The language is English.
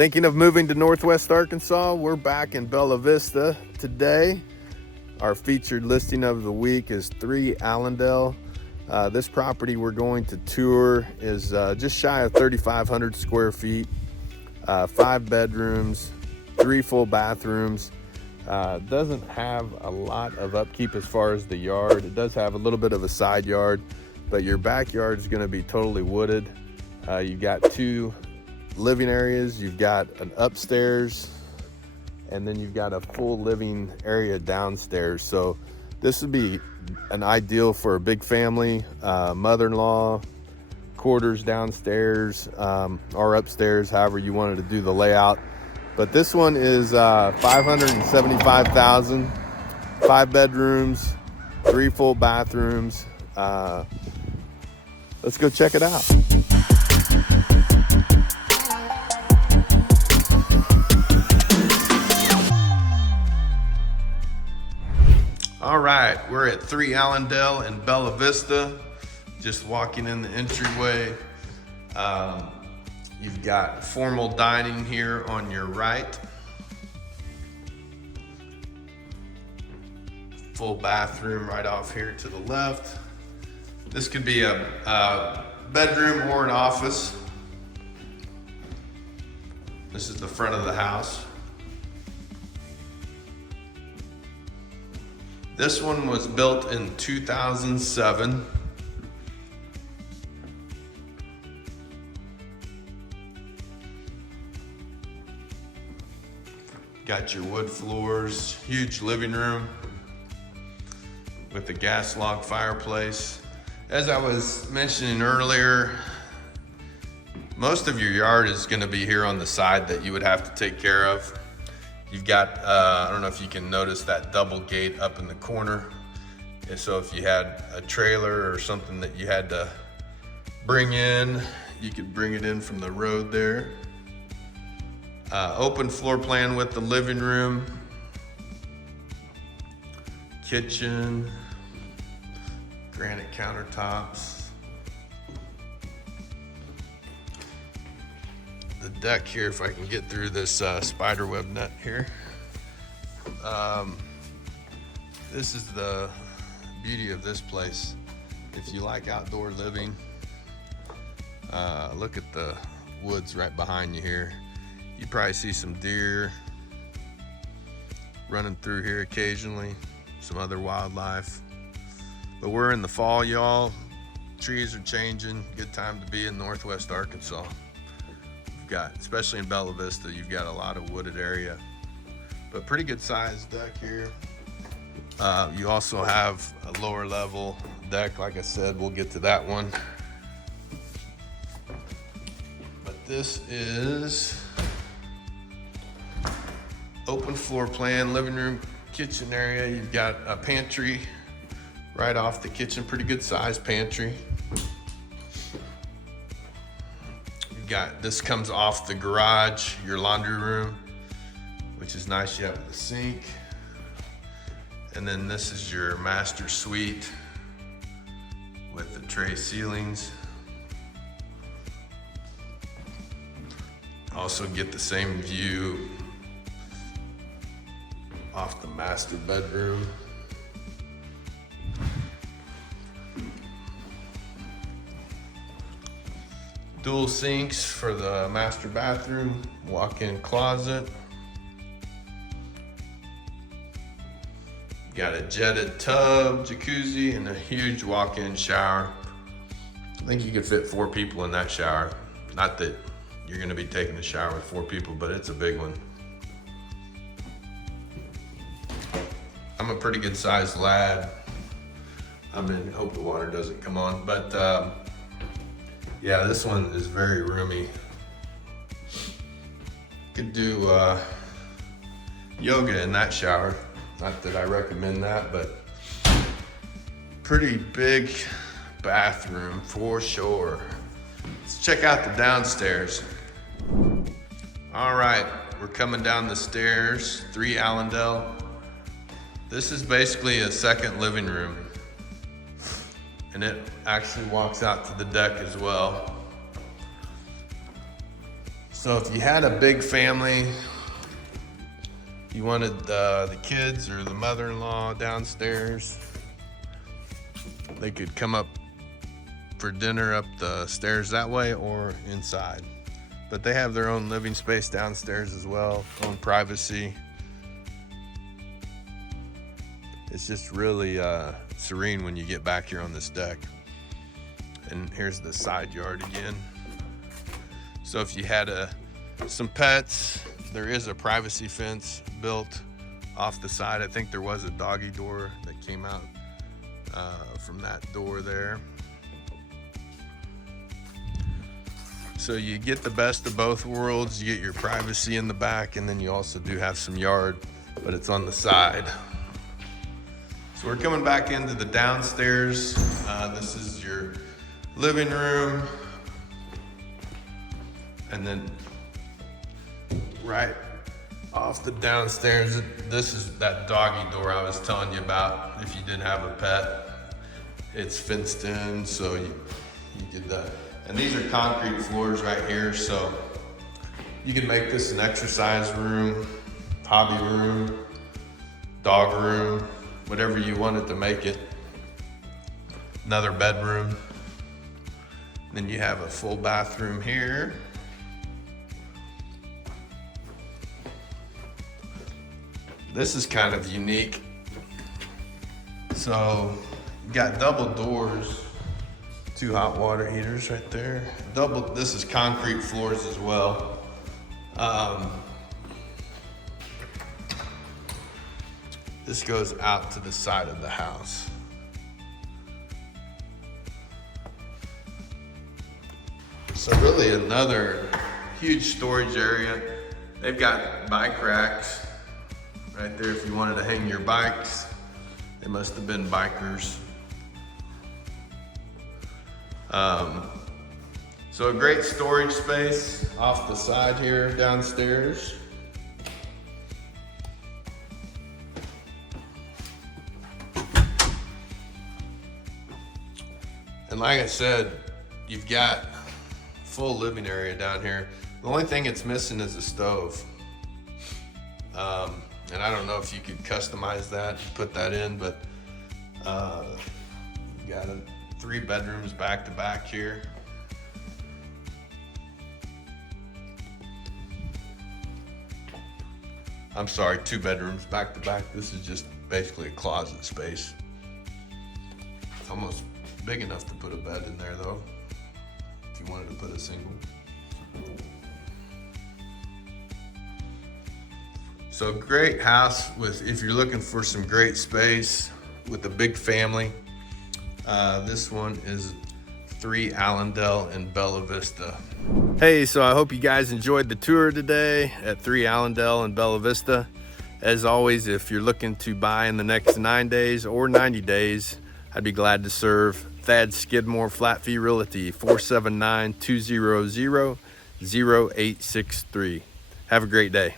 Thinking of moving to Northwest Arkansas? We're back in Bella Vista today. Our featured listing of the week is 3 Allendale. This property we're going to tour is just shy of 3,500 square feet, 5 bedrooms, 3 full bathrooms. Doesn't have a lot of upkeep as far as the yard. It does have a little bit of a side yard, but your backyard is going to be totally wooded. You've got 2 living areas, you've got an upstairs, and then you've got a full living area downstairs. So this would be an ideal for a big family, mother-in-law, quarters downstairs, or upstairs, however you wanted to do the layout. But this one is $575,000, 5 bedrooms, 3 full bathrooms. Let's go check it out. All right, we're at 3 Allendale in Bella Vista. Just walking in the entryway. You've got formal dining here on your right. Full bathroom right off here to the left. This could be a bedroom or an office. This is the front of the house. This one was built in 2007. Got your wood floors, huge living room with a gas log fireplace. As I was mentioning earlier, most of your yard is going to be here on the side that you would have to take care of. You've got, I don't know if you can notice that double gate up in the corner. And so if you had a trailer or something that you had to bring in, you could bring it in from the road there. Open floor plan with the living room, kitchen, granite countertops. The deck here, if I can get through this spider web net here. This is the beauty of this place. If you like outdoor living, look at the woods right behind you here. You probably see some deer running through here occasionally, some other wildlife. But we're in the fall, y'all. Trees are changing. Good time to be in Northwest Arkansas. Got, especially in Bella Vista, you've got a lot of wooded area, but pretty good sized deck here. You also have a lower level deck. Like I said, we'll get to that one. But this is open floor plan, living room, kitchen area. You've got a pantry right off the kitchen, pretty good sized pantry. This comes off the garage, your laundry room, which is nice. You have the sink. And then this is your master suite with the tray ceilings. Also get the same view off the master bedroom. Dual sinks for the master bathroom, walk-in closet. Got a jetted tub, jacuzzi, and a huge walk-in shower. I think you could fit 4 people in that shower. Not that you're gonna be taking a shower with 4 people, but it's a big one. I'm a pretty good sized lad. Hope the water doesn't come on, but yeah, this one is very roomy. Could do yoga in that shower. Not that I recommend that, but pretty big bathroom for sure. Let's check out the downstairs. All right, we're coming down the stairs, 3 Allendale. This is basically a second living room. And it actually walks out to the deck as well. So if you had a big family, you wanted the kids or the mother-in-law downstairs, they could come up for dinner up the stairs that way or inside. But they have their own living space downstairs as well, own privacy. It's just really serene when you get back here on this deck. And here's the side yard again. So if you had some pets, there is a privacy fence built off the side. I think there was a doggy door that came out from that door there. So you get the best of both worlds. You get your privacy in the back, and then you also do have some yard, but it's on the side. So we're coming back into the downstairs. This is your living room. And then right off the downstairs, this is that doggy door I was telling you about. If you did have a pet, it's fenced in, so you did that. And these are concrete floors right here, so you can make this an exercise room, hobby room, dog room, whatever you wanted to make it. Another bedroom. Then you have a full bathroom here. This is kind of unique. So you got double doors, 2 hot water heaters right there. This is concrete floors as well. This goes out to the side of the house. So really another huge storage area. They've got bike racks right there if you wanted to hang your bikes. They must have been bikers. So a great storage space off the side here downstairs. And like I said, you've got full living area down here. The only thing it's missing is a stove. And I don't know if you could customize that, put that in, but you got 3 bedrooms back to back here. I'm sorry, 2 bedrooms back to back. This is just basically a closet space. It's almost big enough to put a bed in there though, if you wanted to put a single. So great house if you're looking for some great space with a big family. This one is 3 Allendale in Bella Vista. Hey, so I hope you guys enjoyed the tour today at 3 Allendale in Bella Vista. As always, if you're looking to buy in the next 9 days or 90 days, I'd be glad to serve. Thad Skidmore Flat Fee Realty, 479-200-0863. Have a great day.